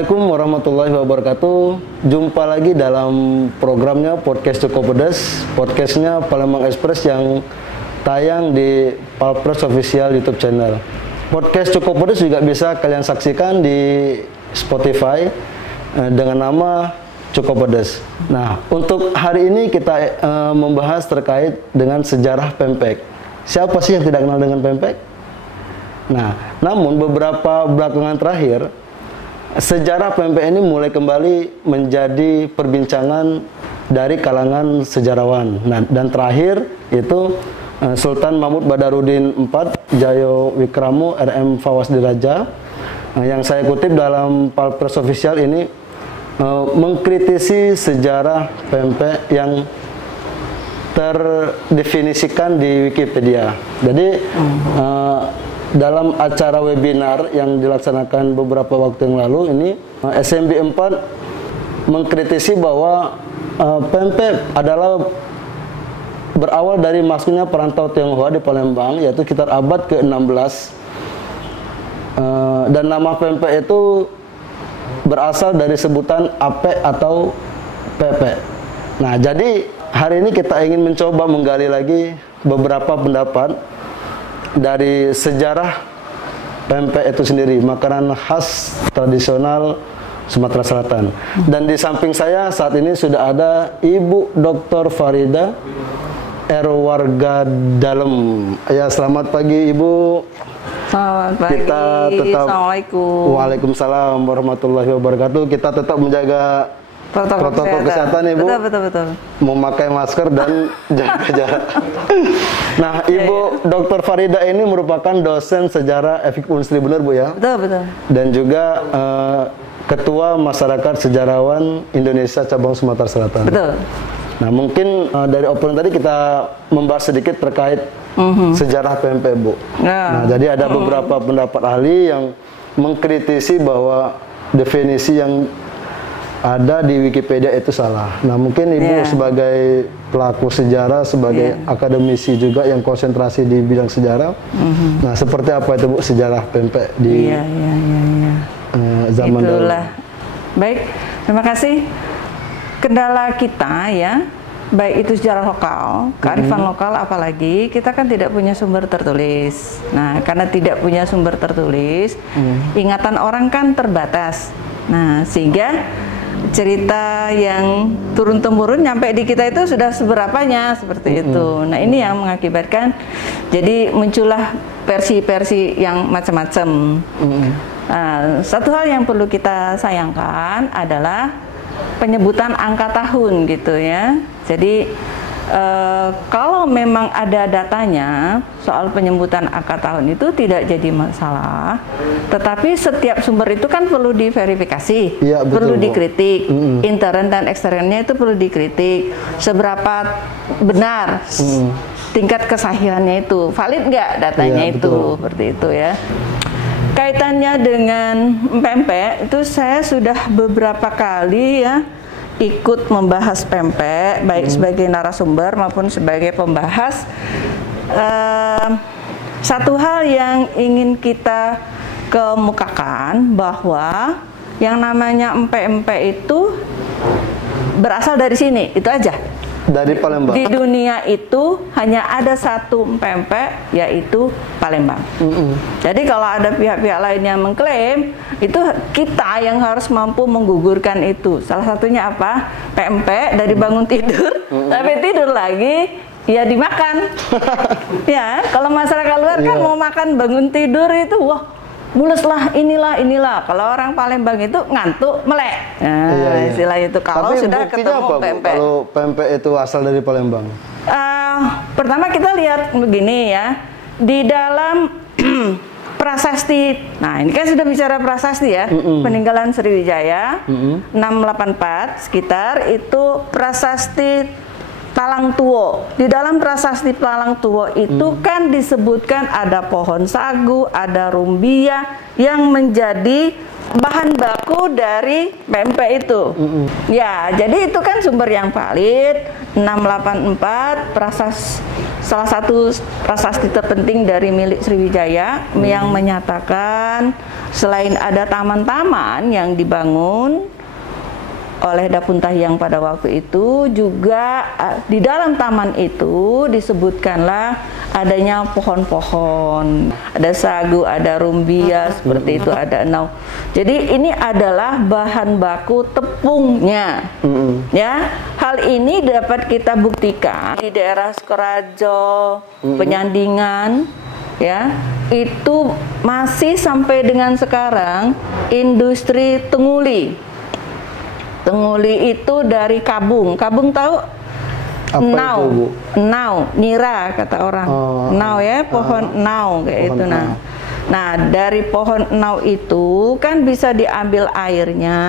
Assalamualaikum warahmatullahi wabarakatuh. Jumpa lagi dalam programnya Podcast Cukup Pedas, podcastnya Palembang Express yang tayang di Palpres Official YouTube channel. Podcast Cukup Pedas juga bisa kalian saksikan di Spotify dengan nama Cukup Pedas. Nah, untuk hari ini kita membahas terkait dengan sejarah pempek. Siapa sih yang tidak kenal dengan pempek? Nah, namun beberapa belakangan terakhir sejarah pempek ini mulai kembali menjadi perbincangan dari kalangan sejarawan. Nah, dan terakhir itu Sultan Mahmud Badarudin IV, Jayo Wikramo, RM Fawaz Diraja, yang saya kutip dalam Palpres Official ini mengkritisi sejarah pempek yang terdefinisikan di Wikipedia. Jadi dalam acara webinar yang dilaksanakan beberapa waktu yang lalu ini, SMB 4 mengkritisi bahwa pempek adalah berawal dari masuknya perantau Tionghoa di Palembang, yaitu sekitar abad ke-16. Dan nama pempek itu berasal dari sebutan ape atau pepe. Nah, jadi hari ini kita ingin mencoba menggali lagi beberapa pendapat dari sejarah pempek itu sendiri, makanan khas tradisional Sumatera Selatan. Dan di samping saya saat ini sudah ada Ibu Dr. Farida R. Warga Dalem. Ya, selamat pagi Ibu. Selamat pagi. Kita tetap, Assalamualaikum. Waalaikumsalam warahmatullahi wabarakatuh. Kita tetap menjaga protokol kesehatan Ibu. Betul. Memakai masker dan jaga jarak. Nah, Ibu Dr. Farida ini merupakan dosen sejarah FIK Unsri, benar Bu ya? Betul. Dan juga Ketua Masyarakat Sejarawan Indonesia Cabang Sumatera Selatan. Betul. Nah, mungkin dari opening tadi kita membahas sedikit terkait sejarah pempek Bu. Nah, jadi ada beberapa pendapat ahli yang mengkritisi bahwa definisi yang ada di Wikipedia itu salah. Nah, mungkin Ibu sebagai pelaku sejarah, sebagai akademisi juga yang konsentrasi di bidang sejarah. Nah, seperti apa itu Bu sejarah pempek di zaman dahulu? Baik, terima kasih. Kendala kita ya, baik itu sejarah lokal, kearifan lokal, apalagi kita kan tidak punya sumber tertulis. Nah, karena tidak punya sumber tertulis, ingatan orang kan terbatas. Nah, sehingga cerita yang turun-temurun nyampe di kita itu sudah seberapanya seperti itu. Nah, ini yang mengakibatkan jadi muncullah versi-versi yang macam-macam. Satu hal yang perlu kita sayangkan adalah penyebutan angka tahun gitu ya. Jadi kalau memang ada datanya soal penyebutan angka tahun itu tidak jadi masalah, tetapi setiap sumber itu kan perlu diverifikasi, perlu dikritik, intern dan eksternnya itu perlu dikritik, seberapa benar tingkat kesahihannya itu, valid nggak datanya itu, seperti itu ya. Kaitannya dengan pempek itu saya sudah beberapa kali ya ikut membahas pempek, baik sebagai narasumber maupun sebagai pembahas. Satu hal yang ingin kita kemukakan bahwa yang namanya empek-empek itu berasal dari sini, itu aja. Dari Palembang. Di dunia itu hanya ada satu pempek, yaitu Palembang. Jadi kalau ada pihak-pihak lain yang mengklaim, itu kita yang harus mampu menggugurkan itu. Salah satunya apa? Pempek dari bangun tidur, tapi tidur lagi, ya dimakan. Ya, kalau masyarakat luar kan mau makan bangun tidur itu, wah, mules lah, inilah. Kalau orang Palembang itu ngantuk, melek. Nah, istilah itu. Kalau tapi sudah ketemu apa, pempek. kalau pempek itu asal dari Palembang? Pertama kita lihat begini ya, di dalam prasasti. Nah, ini kan sudah bicara prasasti ya. Peninggalan Sriwijaya 684 sekitar itu prasasti Talang Tuwo. Di dalam prasasti Talang Tuwo itu kan disebutkan ada pohon sagu, ada rumbia yang menjadi bahan baku dari pempek itu. Ya, jadi itu kan sumber yang valid. 684 salah satu prasasti terpenting dari milik Sriwijaya yang menyatakan selain ada taman-taman yang dibangun oleh Dapun Tahyang pada waktu itu, juga di dalam taman itu disebutkanlah adanya pohon-pohon, ada sagu, ada rumbia, seperti itu, ada enau. Jadi ini adalah bahan baku tepungnya. Ya, hal ini dapat kita buktikan di daerah Sukoharjo, Penyandingan, ya, itu masih sampai dengan sekarang industri tenguli. Tenguli itu dari kabung. Kabung tahu? Apa Nau. itu, Bu? Nau, nira kata orang. Nau ya, pohon nau kayak itu. Nah, dari pohon nau itu kan bisa diambil airnya,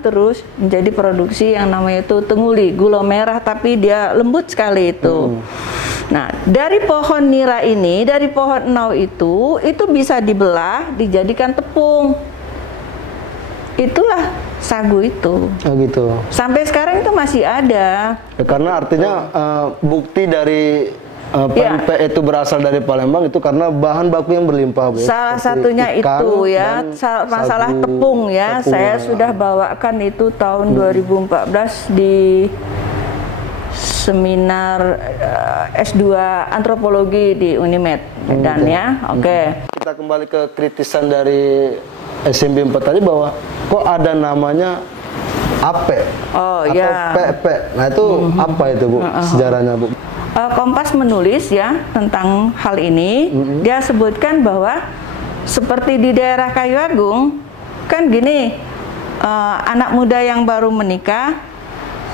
terus menjadi produksi yang namanya itu tenguli, gula merah tapi dia lembut sekali itu. Nah, dari pohon nira ini, dari pohon nau itu bisa dibelah, dijadikan tepung. Itulah sagu itu. Oh gitu. Sampai sekarang itu masih ada. Ya, karena artinya bukti dari pempek itu berasal dari Palembang itu karena bahan baku yang berlimpah, Bu. Salah satunya itu ya, masalah tepung ya. Saya sudah bawakan itu tahun 2014 di seminar S2 antropologi di Unimed Medan ya. Oke. Kita kembali ke kritisan dari SMB 4 tadi bahwa kok ada namanya ape atau pepek. Nah itu apa itu, Bu? Sejarahnya, Bu? Kompas menulis ya tentang hal ini. Dia sebutkan bahwa seperti di daerah Kayu Agung kan gini, anak muda yang baru menikah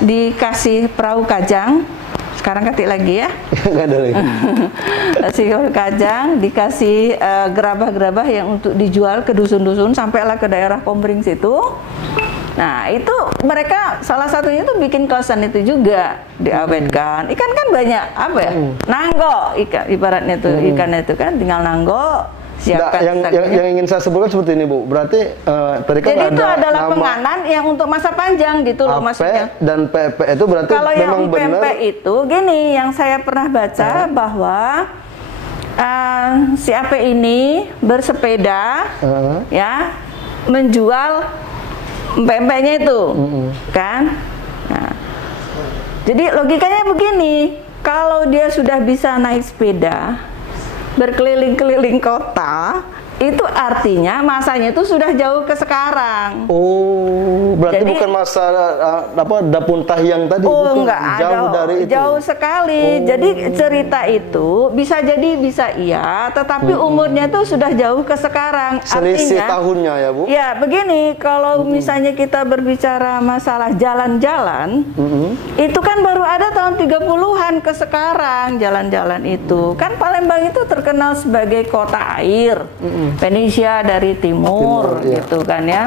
dikasih perahu kajang. Sekarang ketik lagi ya. Nggak ada lagi. Kasih kajang, dikasih gerabah-gerabah yang untuk dijual ke dusun-dusun, sampailah ke daerah Komering situ. Nah itu mereka salah satunya itu bikin kosan itu juga diawetkan. Ikan kan banyak apa ya? Nanggo ikan, ibaratnya tuh ikan itu kan tinggal nanggo. Siapkan yang ingin saya sebutkan seperti ini, Bu. Berarti tadi kan jadi ada itu adalah nama penganan yang untuk masa panjang gitu loh maksudnya. Dan pepek itu berarti kalau memang yang benar. pempek itu gini, yang saya pernah baca bahwa si Ape ini bersepeda ya menjual pempeknya itu kan. Nah, jadi logikanya begini, kalau dia sudah bisa naik sepeda berkeliling-keliling kota, itu artinya masanya itu sudah jauh ke sekarang. Oh, berarti jadi, bukan masa Dapun Tahyang tadi. Oh, enggak, jauh dari itu. Jauh sekali. Jadi cerita itu bisa jadi bisa iya, tetapi umurnya itu sudah jauh ke sekarang. Selisih artinya, tahunnya ya, Bu. Ya, begini, kalau misalnya kita berbicara masalah jalan-jalan, itu kan baru ada tahun 30-an ke sekarang jalan-jalan itu. Kan Palembang itu terkenal sebagai kota air. Venesia dari timur gitu kan ya.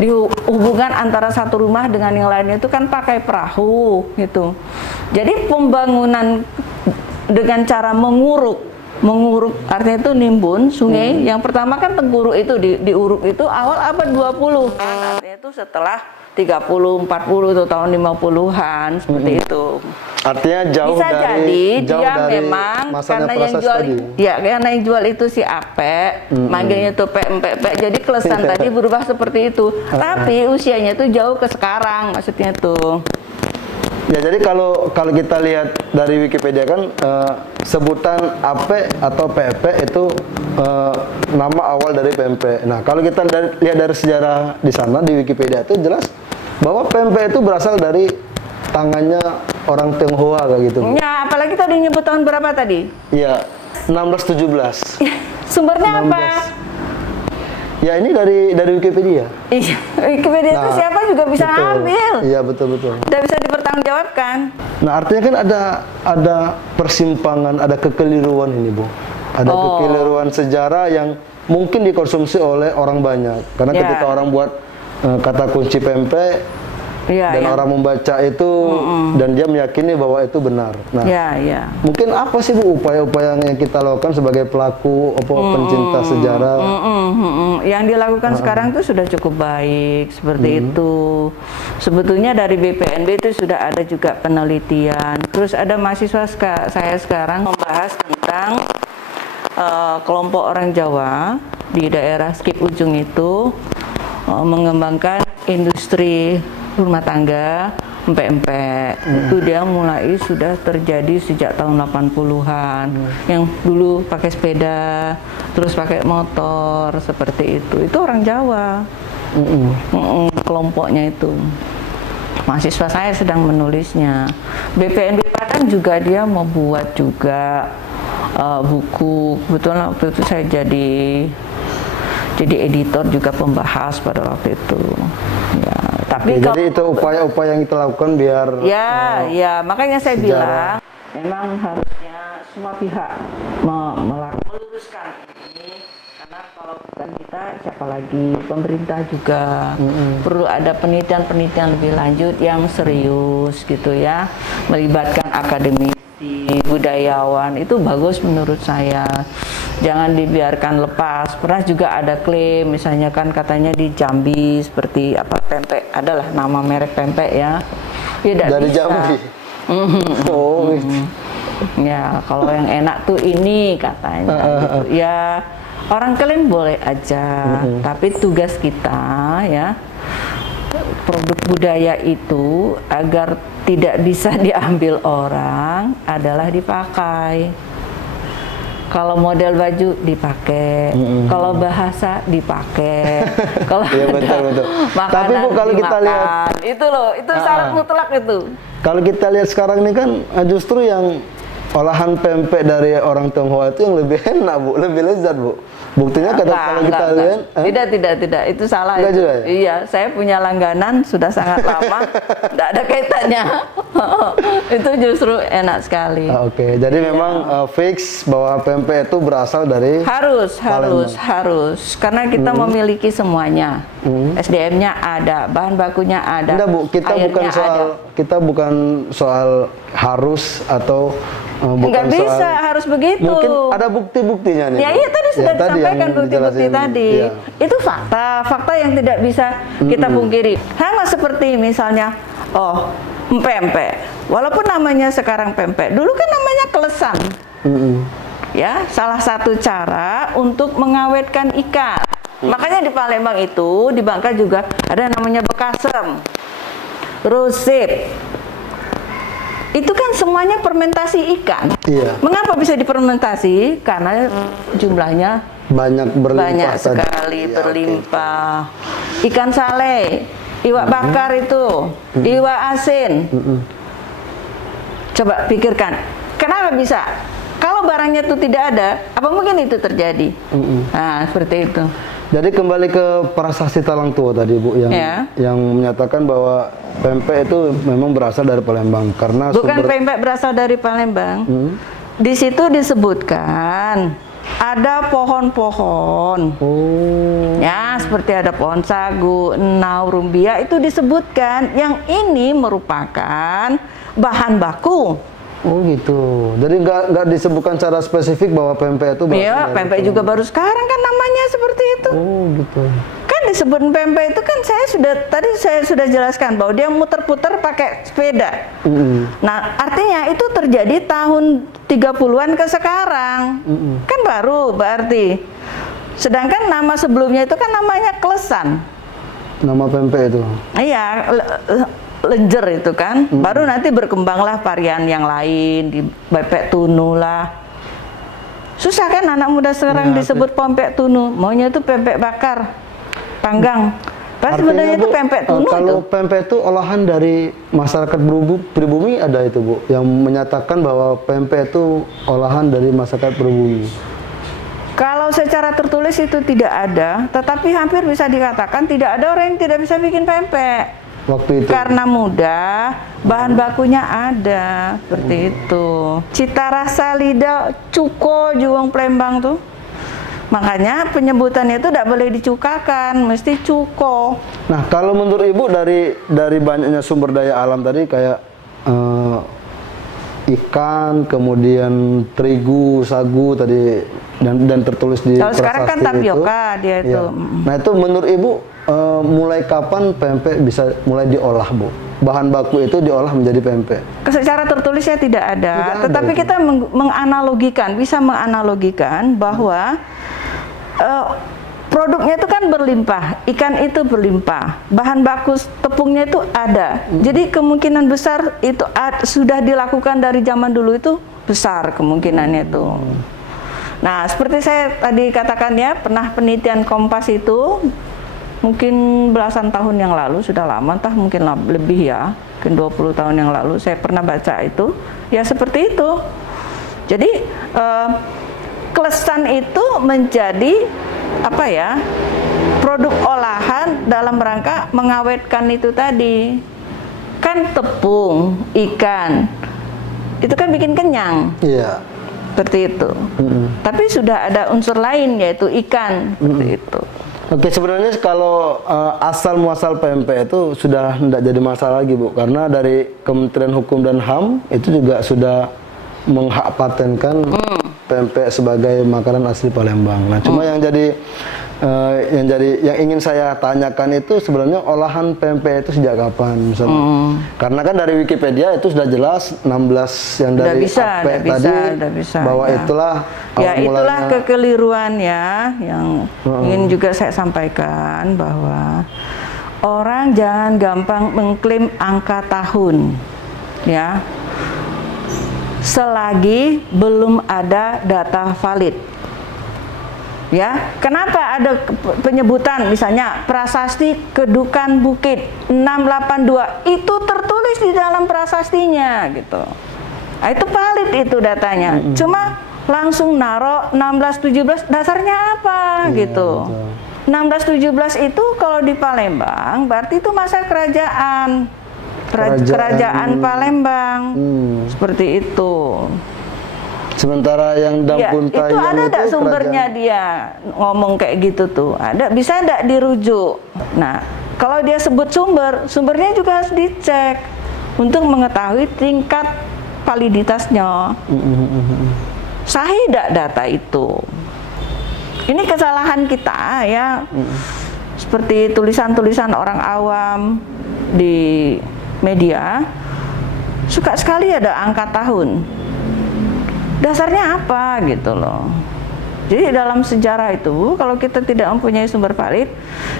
Di hubungan antara satu rumah dengan yang lainnya itu kan pakai perahu gitu. Jadi pembangunan dengan cara menguruk artinya itu nimbun sungai. Yang pertama kan Tengkuruk itu diuruk itu awal abad 20. Artinya itu setelah 30, 40 atau tahun 50-an seperti itu. Artinya jauh bisa dari jadi jauh dia dari memang karena yang proses jual tadi. Ya karena yang jual itu si Ape, manggilnya tuh pempek, jadi kelesan tadi berubah seperti itu. Tapi usianya tuh jauh ke sekarang maksudnya tuh. Ya jadi kalau kita lihat dari Wikipedia kan sebutan ape atau pepek itu nama awal dari pempek. Nah kalau kita lihat dari sejarah di sana di Wikipedia itu jelas bahwa pempek itu berasal dari tangannya orang Tionghoa kayak gitu. Ya apalagi tadi nyebut tahun berapa tadi? Iya 1617. Sumbernya 16. apa? Ya ini dari Wikipedia. Iya, Wikipedia itu siapa juga bisa ambil. Iya betul. Tidak bisa dipertanggungjawabkan. Nah artinya kan ada persimpangan, ada kekeliruan ini, Bu. Ada kekeliruan sejarah yang mungkin dikonsumsi oleh orang banyak. Karena ketika orang buat kata kunci pempek, dan orang membaca itu dan dia meyakini bahwa itu benar. Nah, mungkin apa sih Bu upaya-upaya yang kita lakukan sebagai pelaku pencinta sejarah? Yang dilakukan sekarang itu sudah cukup baik seperti itu. Sebetulnya dari BPNB itu sudah ada juga penelitian. Terus ada mahasiswa saya sekarang membahas tentang kelompok orang Jawa di daerah Skip Ujung itu mengembangkan industri rumah tangga empek-empek. Itu dia mulai sudah terjadi sejak tahun 80-an. Yang dulu pakai sepeda, terus pakai motor seperti itu. Itu orang Jawa. Kelompoknya itu. Mahasiswa saya sedang menulisnya. BPNB Padang juga dia membuat juga buku. Kebetulan waktu itu saya jadi editor juga pembahas pada waktu itu. Ya, tapi jadi itu upaya-upaya yang kita lakukan biar makanya saya bilang memang harusnya semua pihak meluruskan ini, karena kalau bukan kita siapa lagi, pemerintah juga perlu ada penelitian lebih lanjut yang serius gitu ya, melibatkan akademisi, budayawan, itu bagus menurut saya. Jangan dibiarkan lepas. Pernah juga ada klaim, misalnya kan katanya di Jambi seperti apa pempek, adalah nama merek pempek ya. Dari bisa. Jambi. Ya, kalau yang enak tuh ini katanya. Gitu. Ya, orang klaim boleh aja, tapi tugas kita ya, produk budaya itu agar tidak bisa diambil orang adalah dipakai. Kalau model baju dipakai, kalau bahasa dipakai, kalau betul. makanan tapi Bu, kalau kita lihat itu loh, itu syarat mutlak itu. Kalau kita lihat sekarang ini kan justru yang olahan pempek dari orang Tionghoa itu yang lebih enak Bu, lebih lezat Bu. Buktinya kalau kita lihat tidak, itu salah itu. Juga, ya? Iya, saya punya langganan sudah sangat lama, tidak ada kaitannya. Itu justru enak sekali. Oke, jadi memang fix bahwa pempek itu berasal dari harus karena kita memiliki semuanya. SDM-nya ada, bahan bakunya ada. Enggak Bu, kita bukan soal harus atau nggak bisa harus begitu. Mungkin ada bukti-buktinya nih. Ya iya tadi sudah disampaikan bukti-bukti tadi. Iya. Itu fakta yang tidak bisa kita pungkiri. Sama seperti misalnya, pempek. Walaupun namanya sekarang pempek, dulu kan namanya kelesan. Ya, salah satu cara untuk mengawetkan ikan. Makanya di Palembang itu, di Bangka juga ada namanya bekasem, rusip. Itu kan semuanya fermentasi ikan. Iya. Mengapa bisa difermentasi? Karena jumlahnya banyak sekali, berlimpah. Ikan sale, iwak bakar itu, iwak asin. Coba pikirkan, kenapa bisa? Kalau barangnya itu tidak ada, apa mungkin itu terjadi? Nah, seperti itu. Jadi kembali ke prasasti Talang Tua tadi Bu, yang menyatakan bahwa pempek itu memang berasal dari Palembang karena bukan pempek berasal dari Palembang. Di situ disebutkan ada pohon-pohon. Ya, seperti ada pohon sagu, enau, rumbia, itu disebutkan yang ini merupakan bahan baku. Oh gitu. Jadi nggak disebutkan secara spesifik bahwa pempek itu berasal. Iya, pempek juga baru sekarang kan namanya seperti itu. Oh gitu. Kan disebut pempek itu kan saya sudah jelaskan bahwa dia muter-puter pakai sepeda. Nah, artinya itu terjadi tahun 30-an ke sekarang. Kan baru berarti. Sedangkan nama sebelumnya itu kan namanya kelesan. Nama pempek itu. Iya, lenjer itu kan, baru nanti berkembanglah varian yang lain, di pempek tunu lah. Susah kan anak muda sekarang disebut pempek tunu, maunya itu pempek bakar, panggang. Pas sebenarnya itu pempek tunu. Kalau pempek itu olahan dari masyarakat pribumi ada itu Bu, yang menyatakan bahwa pempek itu olahan dari masyarakat pribumi. Kalau secara tertulis itu tidak ada, tetapi hampir bisa dikatakan tidak ada orang yang tidak bisa bikin pempek. Waktu itu. Karena mudah, bahan bakunya ada, seperti itu. Cita rasa lidah cuko juang Palembang tuh Makanya penyebutannya itu tidak boleh dicukakan, mesti cuko. Nah, kalau menurut Ibu dari banyaknya sumber daya alam tadi kayak ikan, kemudian terigu, sagu tadi dan tertulis di Kalau sekarang kan prasasti tapioka dia itu. Ya. Nah, itu menurut Ibu mulai kapan pempek bisa mulai diolah, Bu? Bahan baku itu diolah menjadi pempek. Secara tertulisnya tidak ada, tetapi kita bisa menganalogikan bahwa produknya itu kan berlimpah, ikan itu berlimpah, bahan baku tepungnya itu ada. Jadi kemungkinan besar itu sudah dilakukan dari zaman dulu itu besar kemungkinannya itu. Nah, seperti saya tadi katakan ya, pernah penelitian Kompas itu mungkin belasan tahun yang lalu, sudah lama, entah mungkin lebih ya, mungkin 20 tahun yang lalu saya pernah baca itu, ya seperti itu. Jadi klesan itu menjadi apa ya, produk olahan dalam rangka mengawetkan itu tadi. Kan tepung, ikan, itu kan bikin kenyang. Iya. Seperti itu. Tapi sudah ada unsur lain yaitu ikan, seperti itu. Oke, sebenarnya kalau asal muasal pempek itu sudah tidak jadi masalah lagi, Bu, karena dari Kementerian Hukum dan HAM itu juga sudah menghak patenkan pempek sebagai makanan asli Palembang. Nah, cuma yang ingin saya tanyakan itu sebenarnya olahan pempek itu sejak kapan, misalnya? Karena kan dari Wikipedia itu sudah jelas 16 yang dari Apek tadi bahwa ya. itulah ya itulah kekeliruan ya yang ingin juga saya sampaikan, bahwa orang jangan gampang mengklaim angka tahun ya selagi belum ada data valid. Ya, kenapa ada penyebutan misalnya prasasti Kedukan Bukit 682 itu tertulis di dalam prasastinya gitu. Nah, itu valid itu datanya. Cuma langsung naro 1617 dasarnya apa gitu. 1617 itu kalau di Palembang berarti itu masa kerajaan Palembang. Seperti itu. Sementara yang Dampuntayan itu ada enggak sumbernya dia ngomong kayak gitu tuh? Ada, bisa enggak dirujuk? Nah, kalau dia sebut sumbernya juga harus dicek untuk mengetahui tingkat validitasnya. Sahih enggak data itu? Ini kesalahan kita ya. Seperti tulisan-tulisan orang awam di media, suka sekali ada angka tahun. Dasarnya apa gitu loh. Jadi dalam sejarah itu kalau kita tidak mempunyai sumber valid,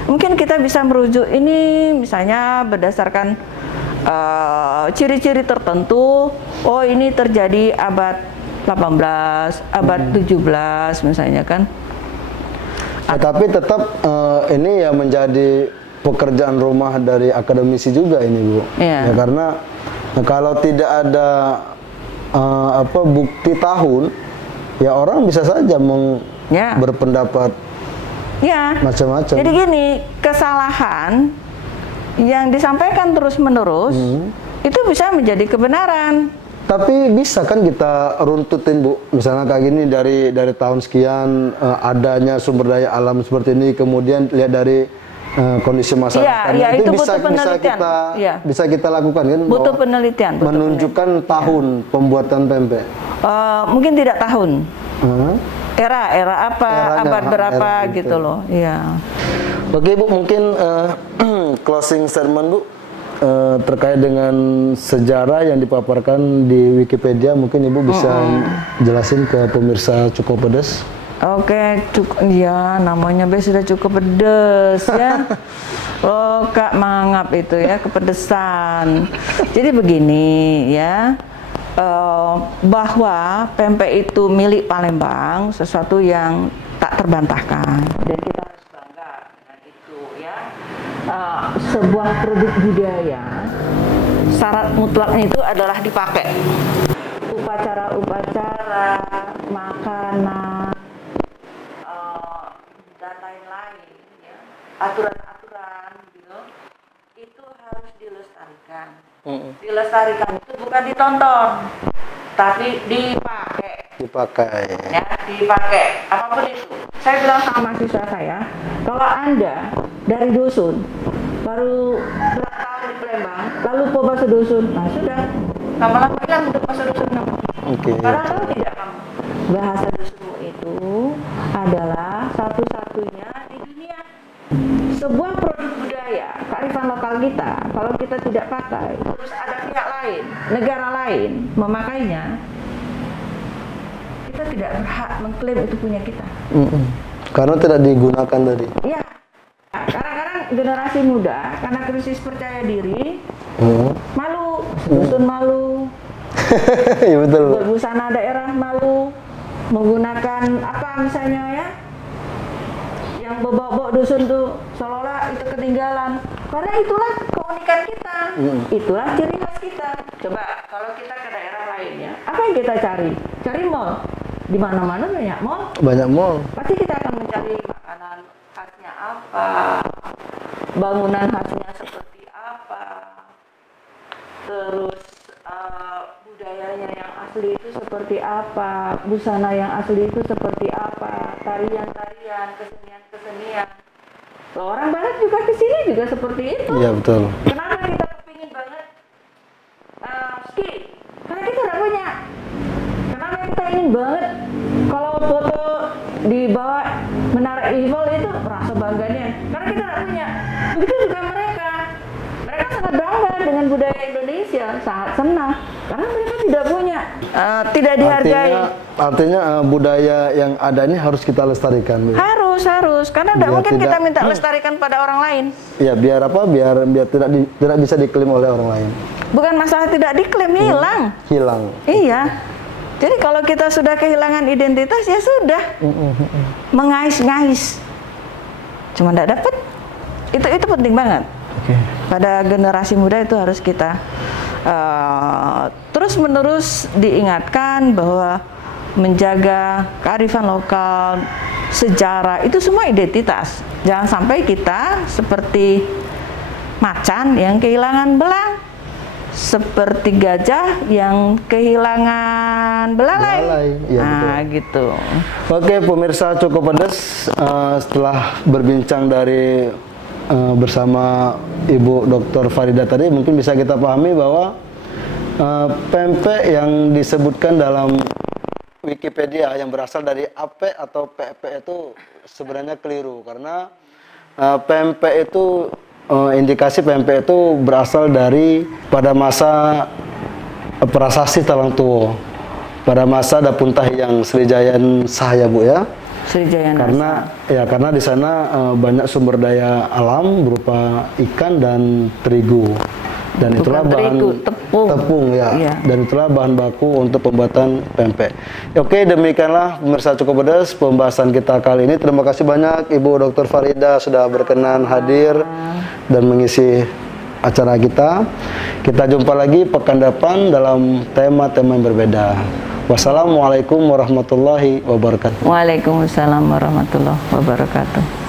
mungkin kita bisa merujuk ini misalnya berdasarkan ciri-ciri tertentu. Oh, ini terjadi abad 18, abad 17 misalnya kan. Tapi tetap ini ya menjadi pekerjaan rumah dari akademisi juga ini, Bu. Ya, karena kalau tidak ada bukti tahun, ya orang bisa saja berpendapat macam-macam. Jadi gini, kesalahan yang disampaikan terus-menerus itu bisa menjadi kebenaran. Tapi bisa kan kita runtutin, Bu, misalnya kayak gini dari tahun sekian adanya sumber daya alam seperti ini, kemudian lihat dari kondisi masyarakat itu bisa kita lakukan kan? Butuh penelitian. Menunjukkan tahun pembuatan pempek. Mungkin tidak tahun. Era apa, abad berapa gitu loh. Iya. Oke, Bu, mungkin closing statement, Bu, terkait dengan sejarah yang dipaparkan di Wikipedia, mungkin Ibu bisa jelasin ke pemirsa Cukup Pedas. Oke, ya namanya sudah cukup pedes ya. Oh, Kak mangap itu ya, kepedesan. Jadi begini ya, bahwa pempek itu milik Palembang, sesuatu yang tak terbantahkan dan kita harus bangga dengan itu ya. Sebuah produk budaya, syarat mutlaknya itu adalah dipakai. Upacara-upacara, makanan, dan lain-lain ya, aturan-aturan gitu, itu harus dilestarikan. Dilestarikan itu bukan ditonton, tapi dipakai ya, dipakai apapun itu. Saya bilang sama mahasiswa saya, kalau Anda dari dusun baru berapa tahun di Palembang, lalu poba sedusun, nah sudah lama-lama hilang untuk bahasa dusun kamu. Padahal tahu tidak kamu, bahasa dusunmu itu adalah satu-satunya di dunia. Sebuah produk budaya, kearifan lokal kita, kalau kita tidak pakai, terus ada pihak lain, negara lain memakainya, kita tidak berhak mengklaim itu punya kita. Karena tidak digunakan tadi. Iya. Kadang-kadang generasi muda karena krisis percaya diri, malu, dusun malu, iya betul. berbusana daerah malu, menggunakan apa misalnya ya, yang bawa-bawa dusun tuh seolah-olah itu ketinggalan. Karena itulah keunikan kita, itulah ciri khas kita. Coba kalau kita ke daerah lain ya, apa yang kita cari? Cari mall. Di mana-mana banyak mall. Banyak mall. Pasti kita akan mencari makanan khasnya apa, bangunan khasnya seperti apa, terus budayanya yang asli itu seperti apa, busana yang asli itu seperti apa, tarian-tarian, kesenian-kesenian. Orang Barat juga ke sini juga seperti itu. Iya betul. Kenapa kita kepingin banget ski? Karena kita tidak punya. Kenapa kita ingin banget kalau foto di bawah Menara Eiffel itu rasa bangganya? Karena kita tidak punya. Begitu juga mereka. Mereka sangat bangga dengan budaya Indonesia, sangat senang. Karena mereka tidak punya, tidak dihargai. Artinya budaya yang ada ini harus kita lestarikan. Harus. Karena tidak mungkin kita minta lestarikan pada orang lain. Ya biar apa? Biar tidak bisa diklaim oleh orang lain. Bukan masalah tidak diklaim, hilang. Hilang. Iya. Jadi kalau kita sudah kehilangan identitas ya sudah, mengais-ngais. Cuma tidak dapat. Itu penting banget. Pada generasi muda itu harus kita terus-menerus diingatkan bahwa menjaga kearifan lokal, sejarah itu semua identitas. Jangan sampai kita seperti macan yang kehilangan belang, seperti gajah yang kehilangan belalai. Ya, nah betul. Gitu. Oke pemirsa Cukup Pedas, setelah berbincang dari bersama Ibu Dr. Farida tadi, mungkin bisa kita pahami bahwa pempek yang disebutkan dalam Wikipedia yang berasal dari AP atau PP itu sebenarnya keliru, karena pempek itu indikasi pempek itu berasal dari pada masa prasasti Talang Tuwo, pada masa Dapuntah yang Srijayan sah ya Bu ya. Srijayan karena di sana banyak sumber daya alam berupa ikan dan terigu. Dan itulah tepung ya. Dan itulah bahan baku untuk pembuatan pempek. Oke, demikianlah pemirsa Cukup Pedas pembahasan kita kali ini. Terima kasih banyak Ibu Dr. Farida sudah berkenan hadir dan mengisi acara kita. Kita jumpa lagi pekan depan dalam tema-tema yang berbeda. Wassalamualaikum warahmatullahi wabarakatuh. Waalaikumsalam warahmatullahi wabarakatuh.